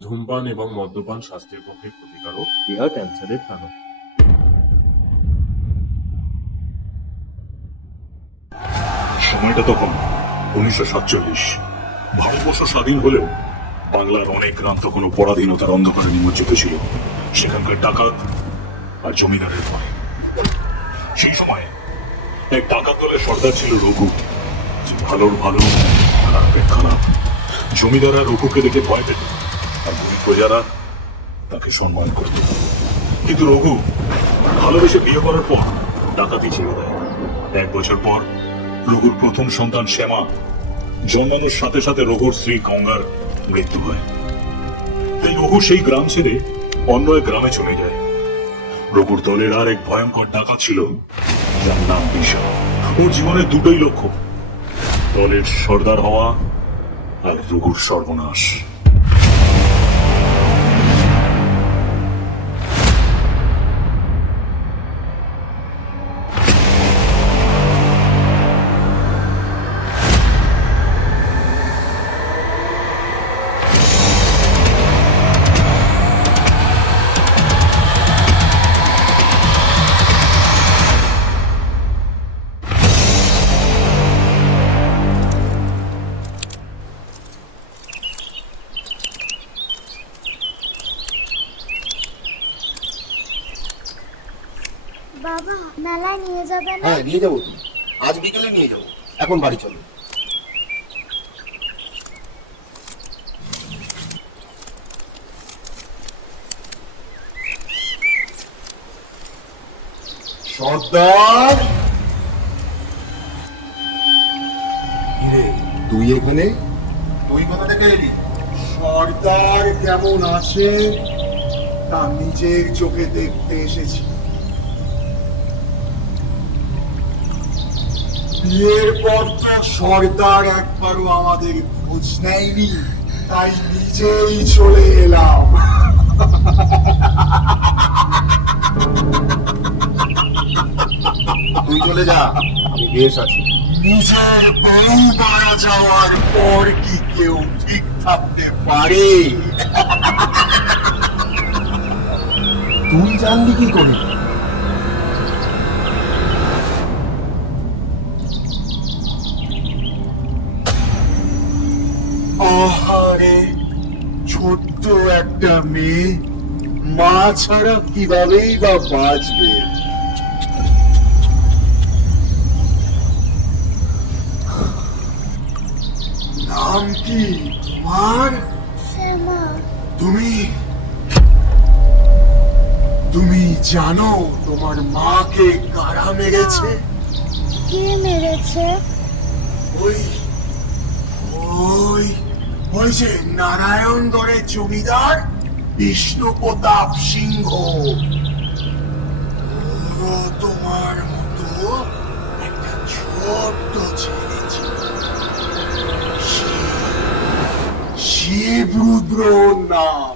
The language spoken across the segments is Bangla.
ধূমপান এবং মদ্যপান স্বাস্থ্যের পক্ষে ক্ষতিকারক, ইহা ক্যান্সারের কারণ। সময়টা তখন 1947। ভারতবর্ষ স্বাধীন হলেও বাংলার অনেক গ্রাম তখন পরাধীনতার অন্ধকারে নিমজ্জিত ছিল। সেখানকার ডাকাত আর জমিদারের ভয়। সেই সময় এক ডাকাত দলের সর্দার ছিল রঘু। ভালোর ভালো, খারাপের খারাপ। জমিদাররা রঘুকে দেখে ভয় পেত, আর গরিব প্রজারা তাকে সম্মান করত। কিন্তু রঘু ভালোবেসে বিয়ে করার পর ডাকাতি ছেড়ে দেয়। 1 বছর পর রঘুর প্রথম সন্তান শ্যামা জন্মানোর সাথে সাথে রঘুর স্ত্রী গঙ্গার মৃত্যু হয়। এই রঘু সেই গ্রাম ছেড়ে অন্য এক গ্রামে চলে যায়। রঘুর দলের আর এক ভয়ঙ্কর ডাকাত ছিল, যার নাম বিশা। ওর জীবনের দুটোই লক্ষ্য, দলের সর্দার হওয়া আর রঘুর সর্বনাশ। বাবা, মেলায় নিয়ে যাবে না? হ্যাঁ, নিয়ে যাবো তো। আজ বিকেলে নিয়ে যাবো। এখন বাড়ি চলো। সর্দার, কিরে তুই এখানে? তুই কোথা থেকে এলি? সর্দার কেমন আছে তা নিজের চোখে দেখতে এসেছি। বিয়ের পর তো সর্দার একবারও আমাদের খোঁজ নেয়নি, তাই নিজেই চলে এলাম। তুই চলে যা, আমি বেশ আছি। নিজের বউ মারা যাওয়ার পর কি কেউ ঠিক থাকতে পারে? তুই জানলি কি করি? আহারে, ছোট্ট একটা মেয়ে মা ছাড়া কিভাবেই বা বাঁচবে? নাম কি তোমার? শ্যামা। তুমি তুমি জানো তোমার মাকে কারা মেরেছে? কে মেরেছে? ওই ওই ওই যে নারায়ণগড়ের জমিদার বিষ্ণু প্রতাপ সিংহ। ওরও তোমার মতো একটা ছোট্ট ছেলে ছিল, শিবরুদ্র নাম।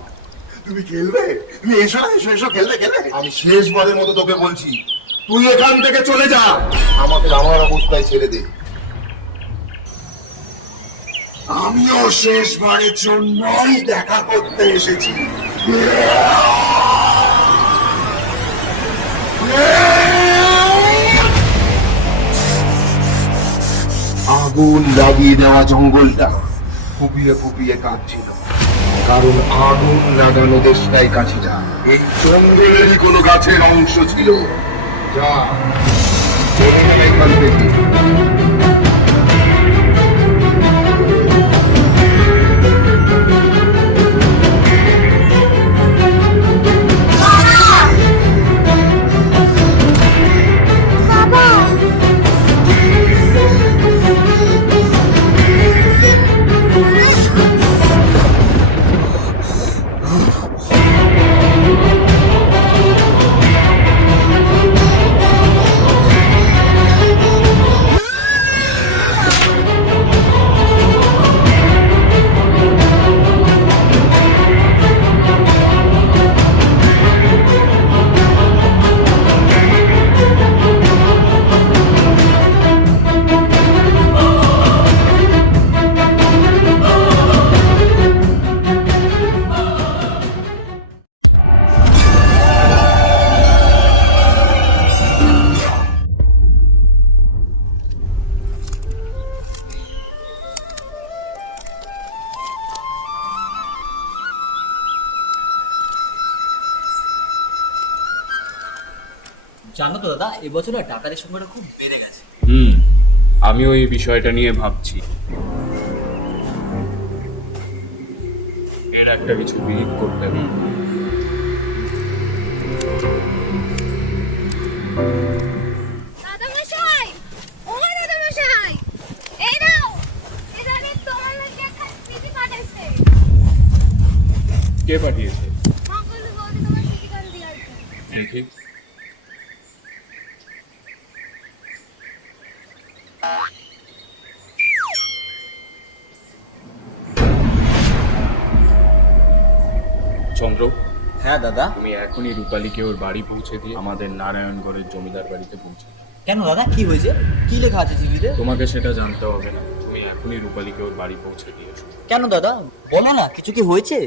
তুমি খেলবে? তুমি এসো না, এসো এসো, খেলবে খেলবে। আমি শেষবারের মতো তোকে বলছি, তুই এখান থেকে চলে যা। আমাকে আমার অবস্থায় ছেড়ে দে। আমিও শেষবারের জন্যই দেখা করতে এসেছি। আগুন লাগিয়ে দেওয়া জঙ্গলটা ফুপিয়ে ফুপিয়ে কাঁদছিল, কারণ আগুন লাগানো দেশটাই কাছে যা। এই জঙ্গলেরই কোনো গাছের অংশ ছিল। যা, চলে গেল এখান থেকে। বাবা! জানো তো দাদা, এবছরে ডাকাতের সংখ্যাটা খুব বেড়ে গেছে। আমিও এই বিষয়টা নিয়ে ভাবছি। এর একটা কিছু বিহিত করতে হবে। দাদামশাই, ও দাদামশাই, এই নাও, এই জানি তোমার লাগে একটা চিঠি পাঠাইছে। কে পাঠিয়েছে? মঙ্গল বৌদি তোমার চিঠি করে দিয়েছে। দেখি। চন্দ্র, হ্যাঁ দাদা। তুমি এখনই রূপালীকে ওর বাড়ি পৌঁছে দিয়ে আমাদের নারায়ণগড়ের জমিদার বাড়িতে পৌঁছে দাও। কেন দাদা, কি হয়েছে? কি লেখা আছে চিঠিতে? তোমাকে সেটা জানতে হবে না, তুমি এখনই রূপালীকে ওর বাড়ি পৌঁছে দিয়েছো। কেন দাদা, বলো না, কিছু কি হয়েছে?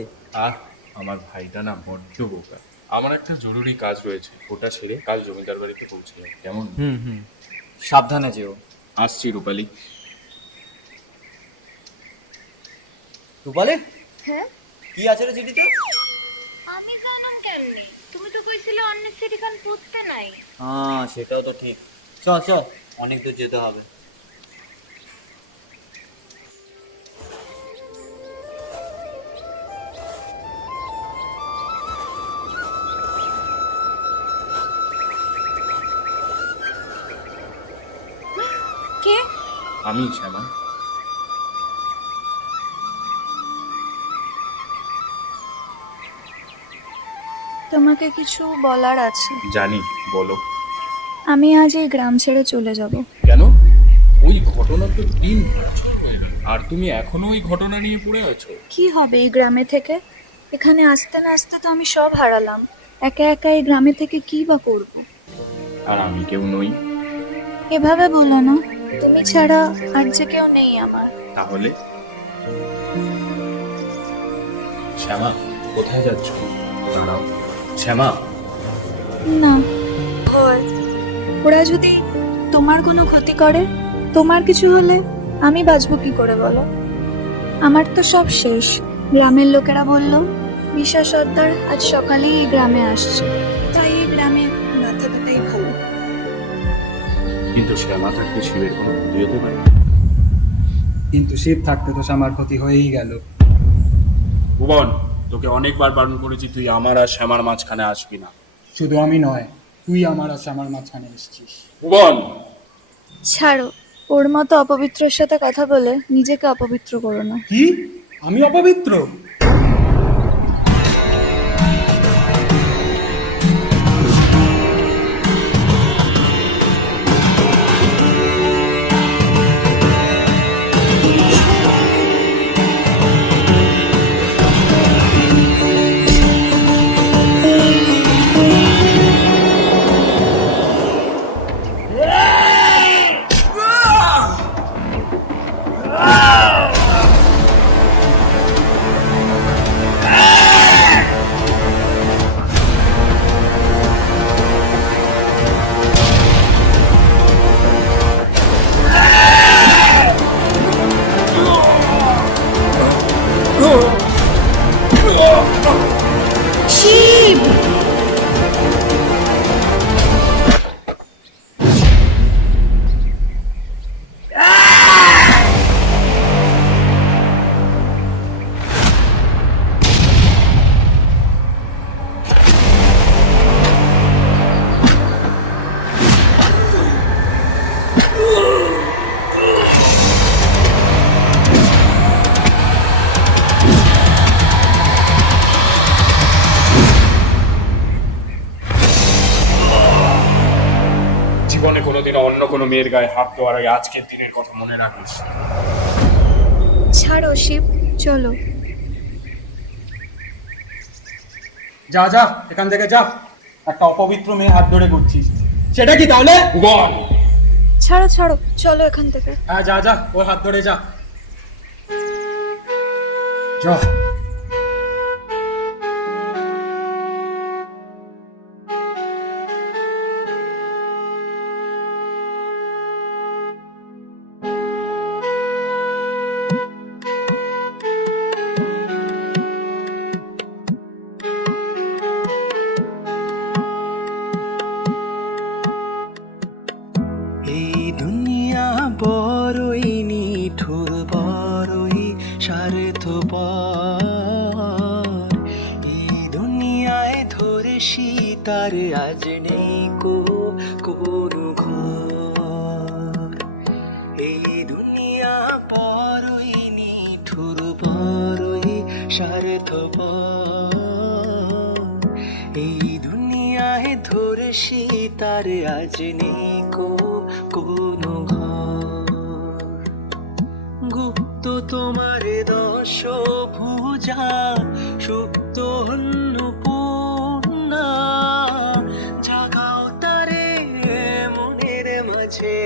আমার ভাইটা না বড্ড বোকা। আমার একটা জরুরি কাজ রয়েছে, ওটা সেরে কাল জমিদার বাড়িতে পৌঁছে যাবে, কেমন? সাবধানে যেও। আসছি রূপালী। রূপালে, হ্যাঁ, কি আছে রে চিঠিতে? আমি জানাম কেমনি? তুমি তো কইছিলে অন্য চিঠিখান পুততে নাই। হ্যাঁ, সেটাও তো ঠিক। চল চল, অনেক দূর যেতে হবে। কে? আমি শ্যামা। তোমাকে কিছু বলার আছে। জানি, বলো। আমি আজ এই গ্রাম ছেড়ে চলে যাব। কেন? ওই ঘটনা তো 3 বছর হয়ে গেল, আর তুমি এখনো ওই ঘটনা নিয়ে পড়ে আছো। কি হবে এই গ্রামে থেকে? এখানে আসতে না আসতে তো আমি সব হারালাম। একা একা এই গ্রামে থেকে কি বা করব? আর আমি কেউ নই। এভাবে বলো না, তুমি ছাড়া আর যে কেউ নেই আমার। তাহলে শ্যামা, কোথায় যাচ্ছ? দাঁড়াও শ্যামা। না, ভয়। ওরা যদি তোমার কোনো ক্ষতি করে, তোমার কিছু হলে আমি বাঁচবো কি করে বলো? আমার তো সব শেষ। গ্রামের লোকেরা বলল বিশা সর্দার আজ সকালেই এই গ্রামে আসছে, তাই এই গ্রামে না থাকাটাই ভালো। কিন্তু শ্যামা থাকতে শিবের কোনো ক্ষতি হতে পারে। কিন্তু শিব থাকতে তো আমার ক্ষতি হয়েই গেল। ভুবন, তোকে অনেকবার বারণ করেছি তুই আমার আর শ্যামার মাঝখানে আসবি না। শুধু আমি নয়, তুই আমার আর আমার মাঝখানে এসেছিস। ভুবন, ছাড়ো, ওর মতো অপবিত্রের সাথে কথা বলে নিজেকে অপবিত্র করো না। কি? আমি অপবিত্র? জীবনে কোনোদিন অন্য কোনো মেয়ের গায়ে হাত দেওয়ার আগে আজকের দিনের কথা মনে রাখিস। ছাড়ো শিব, চলো। যা যা, এখান থেকে যা। একটা অপবিত্র মেয়ে হাত ধরে করছিস, সেটা কি তাহলে? ভুবন, ছাড়ো ছাড়ো, চলো এখান থেকে। হ্যাঁ যা যা, ওর হাত ধরে যা। যা। সীতার আজ নেই কোনো ঘর। এই দুনিয়া বড়ই নিঠুর বড়ই স্বার্থপর। এই দুনিয়ায় ধরে সীতার আজ নেই কোনো ঘর। গুপ্ত তোমার দশ ভুজা সুপ্ত অন্নপূর্ণা, জাগাও তারে মনের মাঝে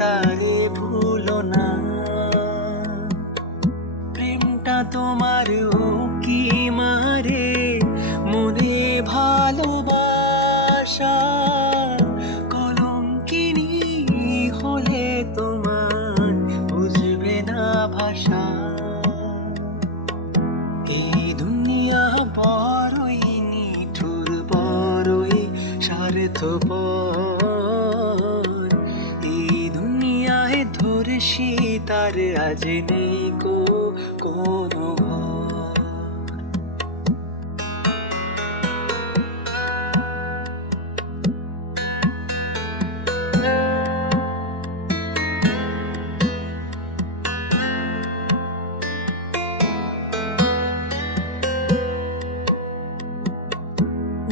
তারে ভুলো না। প্রেমটা তোমার উকি মারে মনে ভালোবাসা, কলঙ্কিনী হলে তোমার বুঝবে না ভাষা। এই দুনিয়া বড়ই নিঠুর বড়ই স্বার্থপর। এই দুনিয়ায় ধরে সীতার আজ নেই কোনো ঘর।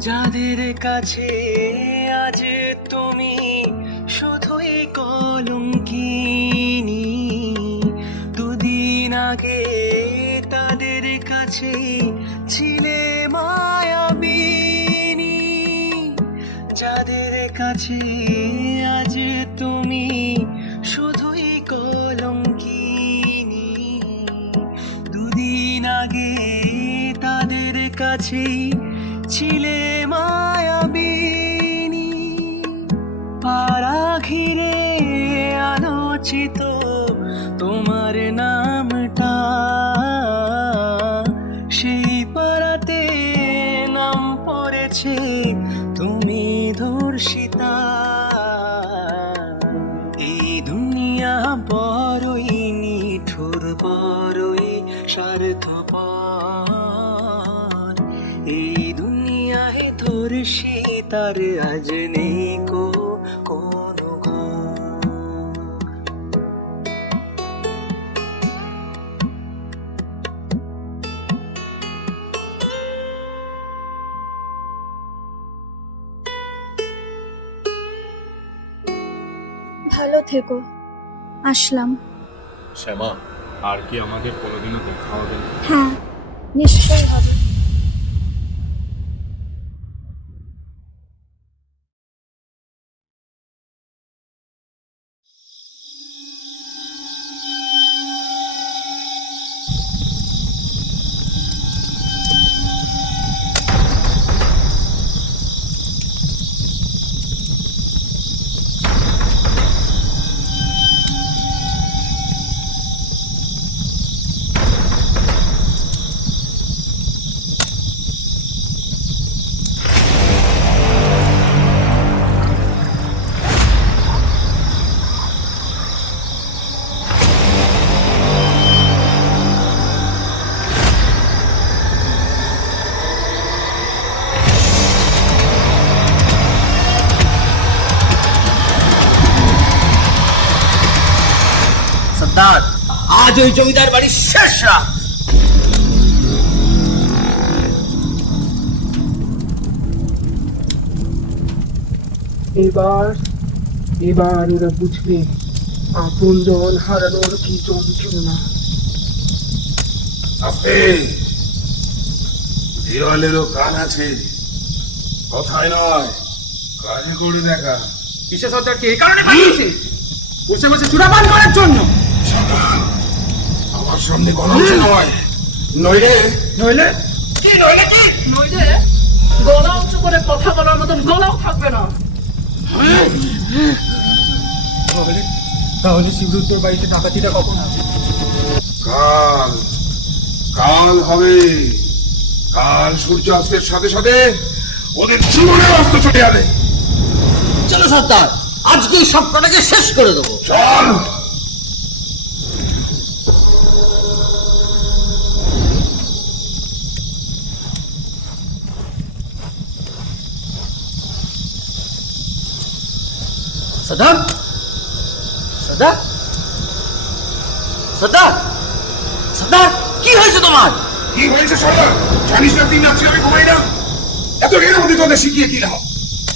যাদের কাছে আজ তুমি শুধুই কলঙ্কিনী, দুদিন আগে তাদের কাছে ছিলে মায়াবিনী। যাদের কাছে আজ তুমি শুধুই কলঙ্কিনী, দুদিন আগে তাদের কাছে ছিলে মায়াবিনী। পাড়া ঘিরে আলোচিত তোমার নামটা, সেই পাড়াতে নাম পড়েছে তুমি ধর্ষিতা। এই দুনিয়া বড়ই নিঠুর বড়ই স্বার্থপর। এই দুনিয়ায় ধরে সীতার আজ নেই কোনো ঘর। ভালো থেকো, আসলাম। শ্যামা, আর কি আমাদের কোনোদিনও দেখা হবে না? হ্যাঁ, নিশ্চয়ই হবে। সর্দার, আজ ওই জমিদার বাড়ির শেষ রাত। এবার ওরা বুঝবে আপন জন হারানোর কি যন্ত্রণা। আস্তে, দেওয়ালেরও কান আছে, কথায় নয় কাজে করে দেখা। বিশেষ সর্দারকে এই কারণে পাঠিয়েছি, বসে বসে চূড়াপান করার জন্য। আমার সামনে কোনো নয়, নইলে নইলে কি নইলে কি নইলে গলা উঁচু করে কথা বলার মতন গলাও থাকবে না। তাহলে শিবরুদ্রর বাড়িতে ডাকাতিটা কখন হবে? কাল হবে। কাল সূর্যাস্তের সাথে সাথে ওদের জীবনের অস্ত্র চলে যাবে। চলো সর্দার, আজকে সব কটাকে শেষ করে দেবো। চল। সর্দার সর্দার সর্দার সর্দার কি হয়েছে তোমার? কি হয়েছে সর্দার? জানিস না 3 রাত্রি আমি ঘুমাই না? এত রেগে মধ্যে তোদের শিখিয়ে কি লাভ?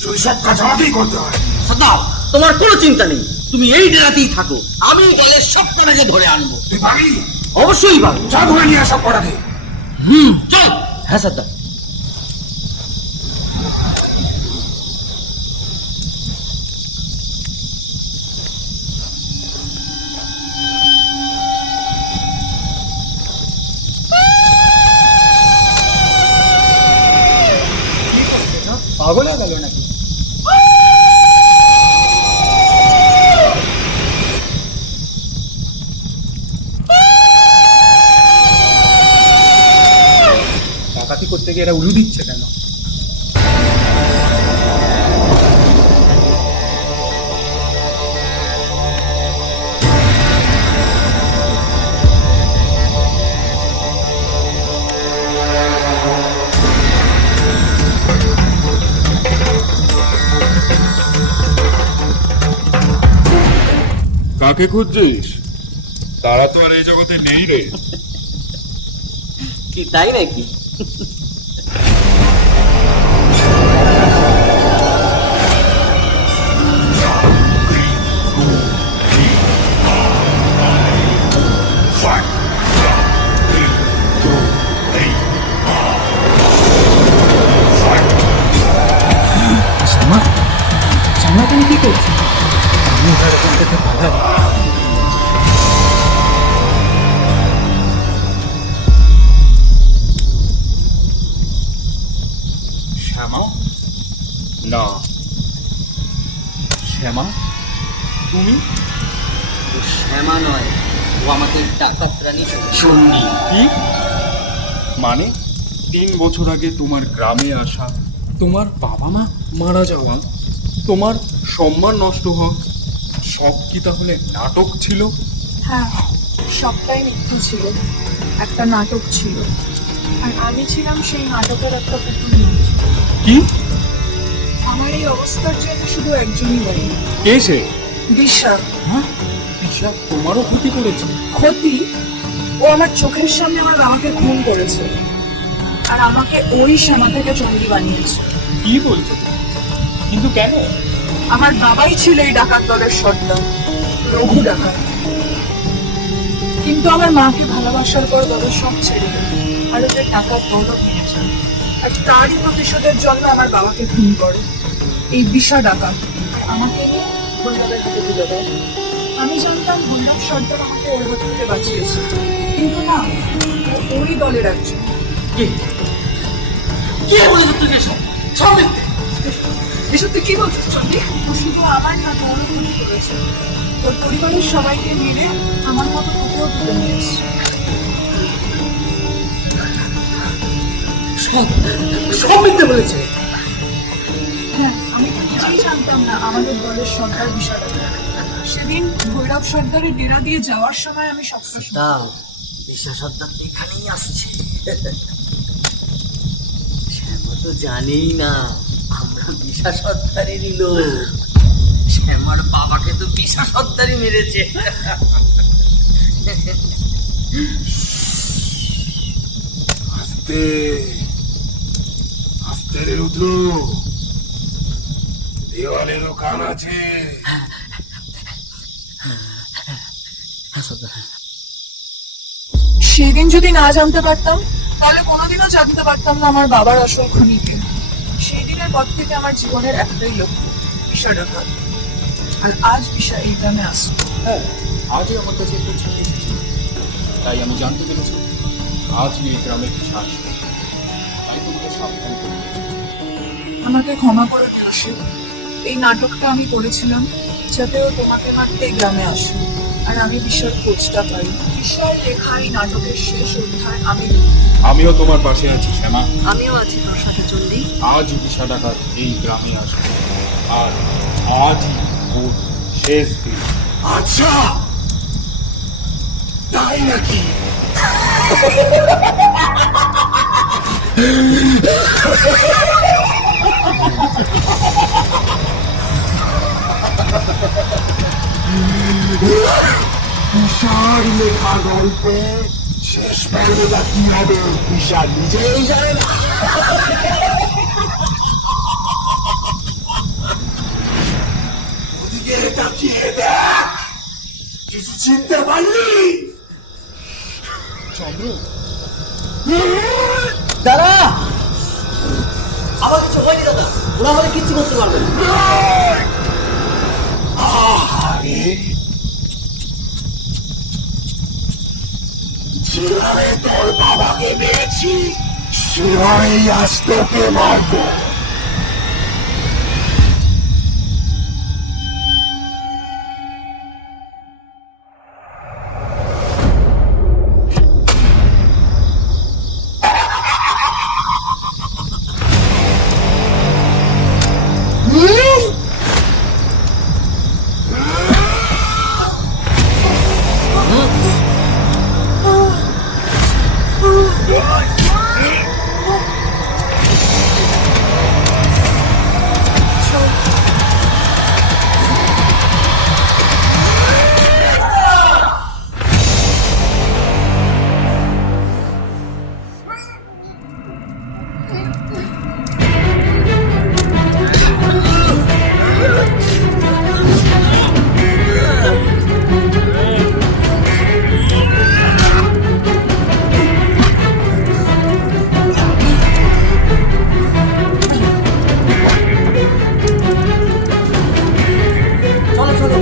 যদি সব কাজ আমাকেই করতে হয়। সর্দার তোমার কোনো চিন্তা নেই, তুমি এই ডেরাতেই থাকো, আমি দলের সব কটাকে ধরে আনবো। তুই পাবি? অবশ্যই পারবো। যা ধরে নিয়ে সব কটাকে। চল। হ্যাঁ সর্দার। পাগল হয়ে গেল নাকি? ডাকাতি করতে গিয়ে এরা উলু দিচ্ছে কেন? কাকে খুঁজছিস? তারা তো আর এই জগতে নেই রে। কি তাই নাকি? সামনে তুমি কি করছো? আমি ওটার ওখান থেকে পালাই। শ্যামা? না, শ্যামা তুমি? ও শ্যামা নয়, ও আমাদের ডাকাত রানী চণ্ডী। কি মানে? 3 বছর আগে তোমার গ্রামে আসা, তোমার বাবা মা মারা যাওয়া, তোমার সম্মান নষ্ট হওয়া, সব কি তাহলে নাটক ছিল? হ্যাঁ, সবটাই মিথ্যে ছিল, একটা নাটক ছিল, আর আমি ছিলাম সেই নাটকের একটা পুতুল। কি? আমার এই অবস্থার জন্য শুধু একজনই দায়ী, কে সে? দিশা। হ্যাঁ, দিশা তোমারও ক্ষতি করেছে? ক্ষতি? ও আমার চোখের সামনে আমার বাবাকে খুন করেছে, আর আমাকে ওই শ্যামা থেকে চণ্ডী বানিয়েছে। কি বলছো তুমি? কিন্তু কেন? আমার বাবাই ছিল এই ডাকাত দলের সর্দার, রঘু ডাকাত। কিন্তু আমার মাকে ভালোবাসার পর বাবা সব ছেড়ে দিল, আর ওদের ডাকাত দলও ভেঙে যায়। আর তারই প্রতিশোধের জন্য আমার বাবাকে খুন করে এই বিশা ডাকাত, আমাকে নিয়ে ভৈরবের হাতে তুলে দেয়। আমি জানতাম ভৈরব সর্দার আমাকে ওর হাত থেকে বাঁচিয়েছে, কিন্তু না, ও ওই দলের একজন। কে বলেছে তুই এসব? সব মিথ্যে। এসব তুই কি বলছিস চণ্ডী? ও শুধু আমার না, তোরও ক্ষতি করেছে। তোর পরিবারের সবাইকে মেরে আমার মতো তোকেও তুলে নিয়েছে। সব মিথ্যে বলেছে। হ্যাঁ, আমি তো নিজেই জানতাম না আমাদের দলের সর্দার বিষয়টা। সেদিন ভৈরব সর্দারের ডেরা দিয়ে যাওয়ার সময় আমি সবটা শুনতাম। দাও, দিশা সর্দার তো এখানেই আসছে। শ্যামা তো জানেই না আমরা দিশা সর্দারেরই লোক। শ্যামার বাবাকে তো দিশা সর্দারই মেরেছে। আস্তে আস্তে রে রুদ্র, দেওয়ালেরও কান আছে। হ্যাঁ সর্দার। সেদিন যদি না জানতে পারতাম, তাহলে কোনোদিনও জানতে পারতাম না আমার বাবার আসল খুনিকে। সেই দিনের পর থেকে আমার জীবনের একটাই লক্ষ্য, বিষা ডাকাত। আর আজ বিষা এই গ্রামে আসছে। হ্যাঁ, আজই আমার কাছে একটু চিঠি এসেছিল, তাই আমি জানতে পেরেছি আজই এই গ্রামে কিছু আসবে। তাই তোমাকে সাবধান করে দিয়েছি। আমাকে ক্ষমা করে দিও শিব। এই নাটকটা আমি করেছিলাম যাতে ও তোমাকে মারতে এই গ্রামে আসে, আর আমি বিষয়ের খোঁজটা পাই। বিষয় লেখা এই নাটকের শেষ অধ্যায় আমি লিখব। আমিও তোমার পাশে আছি শ্যামা। আমিও আছি তোর সাথে চণ্ডী। আজই দিশা ডাকাত এই গ্রামে আসবে, আর আজই ওর শেষ দিন। আচ্ছা, তাই নাকি? ঈশার লেখা গল্পে শেষ পাল্লা কি হবে ঈশা নিজেই জানে না। ওদিকে তাকিয়ে দেখ, কিছু চিনতে পারলি? চন্দ্র, দাদা আমার কিছু হয়নি দাদা, ওরা আমাদের কিচ্ছু করতে পারবে না। আরে যেভাবে তোর বাবাকে মেরেছি সেভাবেই আজ তোকে মারবো। চলো চলো।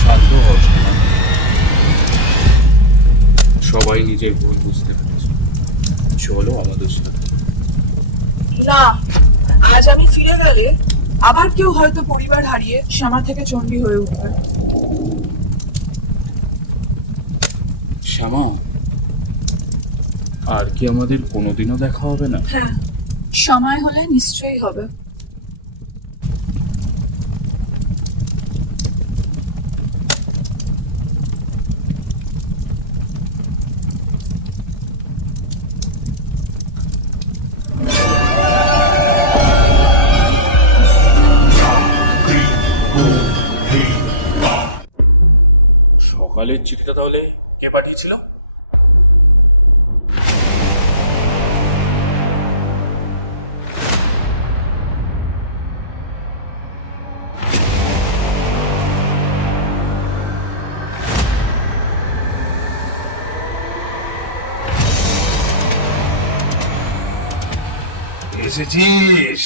শান্ত হও সোনা। সবাই নিজের ভুল বুঝতে পেরেছে, চলো আমাদের সাথে। না, আজ আমি ফিরে গেলে আবার কেউ হয়তো পরিবার হারিয়ে শ্যামা থেকে চণ্ডী হয়ে উঠবে। শ্যামা, আর কি আমাদের কোনোদিনও দেখা হবে না? হ্যাঁ, সময় হলে নিশ্চয়ই হবে। সকালের চিঠিটা তাহলে কে পাঠিয়েছিল? এসেছিস?